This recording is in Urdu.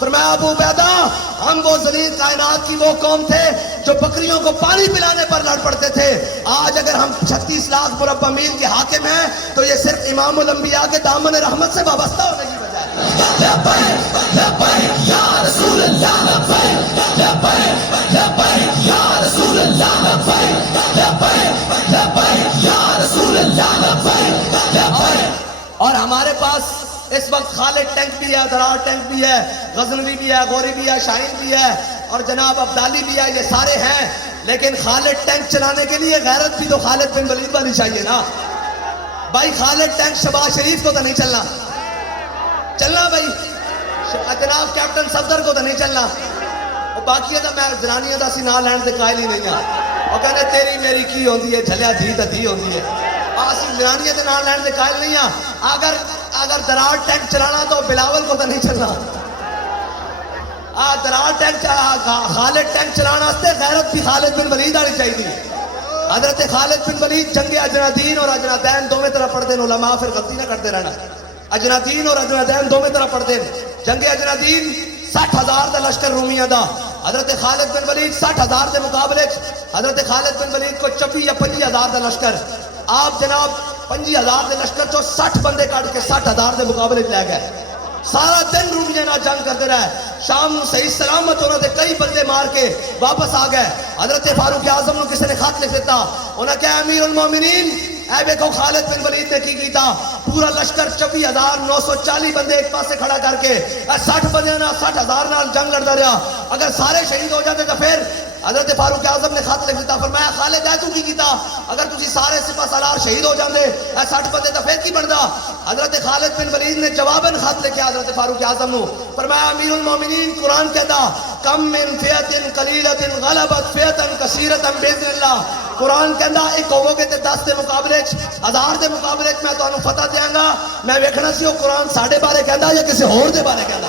فرمایا ابو عبیدہ ہم وہ ذلیل کائنات کی وہ قوم تھے جو بکریوں کو پانی پلانے پر لڑ پڑتے تھے. آج اگر ہم 36 لاکھ مربع میل کے حاکم ہیں تو یہ صرف امام الانبیاء کے دامن رحمت سے وابستہ ہونے کی وجہ ہے. لبیک لبیک یا رسول اللہ لبیک لبیک لبیک یا رسول اللہ لبیک لبیک لبیک یا رسول اللہ لبیک لبیک. اور ہمارے پاس اس وقت خالد ٹینک بھی ہے, درار ٹینک بھی ہے, غزنوی بھی ہے, غوری بھی ہے, شاہین بھی ہے اور جناب عبدالی بھی ہے, یہ سارے ہیں. لیکن خالد ٹینک چلانے کے لیے غیرت بھی تو خالد بن ولید والی چاہیے نا بھائی. خالد ٹینک شہباز شریف کو تو نہیں چلنا بھائی, جناب کیپٹن صفدر کو تو نہیں چلنا. اور باقی تو میں زنانیاں دا سی نہ لین سے قائل ہی نہیں ہاں. وہ کہنے تیری میری کی ہوندی ہے, جھلیا دھی تا دھی ہوندی ہے. اسی زنانیاں دے نہ لین سے قائل نہیں ہاں. اگر درار ٹینک چلانا تو بلاول کو تو نہیں چلنا. درار ٹینک خالد ٹینک چلانا واسطے غیرت بھی خالد بن ولید آنی چاہیے. حضرت خالد بن ولید جنگ اجنادین اور اجنادین دونوں طرح پڑھتے ہیں. علماء پھر غلطی نہ کرتے رہنا. اجنادین اور اجنادین دونوں طرح پڑھتے ہیں. جنگ اجنادین 60,000 دا لشکر رومیہ دا. حضرت خالد بن ولید 60,000 دے مقابلے حضرت خالد بن ولید کو 24 یا 25,000 دا لشکر. آپ جناب 25,000 دے لشکر چو 60 بندے کاٹ کے 60,000 دے مقابلے لے گئے. سارا دن رومیہ نہ جنگ کرتے رہے. شام صحیح سلامت انہوں نے کئی بندے مار کے واپس آ گئے. حضرت فاروق اعظم نے کسی نے خط لکھ دیتا, انہوں نے کہا امیر المومنین اے دیکھو خالد بن ولید نے کی کیتا. پورا لشکر 24,940 بندے ایک پاسے کھڑا کر کے 60 بندے نہ 60,000 نال جنگ لڑتا رہا. اگر سارے شہید ہو جاتے تو پھر حضرت فاروق اعظم نے خط لکھ دیتا, فرمایا خالد اے تو کی کیتا, اگر تسی سارے سپہ سالار شہید ہو جاندے 60 بندے تو پھر کی بندا. حضرت خالد بن ولید نے جواباً خط لکھا حضرت فاروق اعظم نو, فرمایا امیر المومنین قرآن کہتا کم من فئۃ قلیلۃ غلبت فئۃ کثیرۃ باذن اللہ. قرآن کہندا ایک ہوو گے تے 10 دے مقابلے 1000 دے مقابلے میں تانوں فتح دیاں گا. میں ویکھنا سی وہ قرآن ساڈے بارے کہندا یا کسی ہور دے بارے کہندا.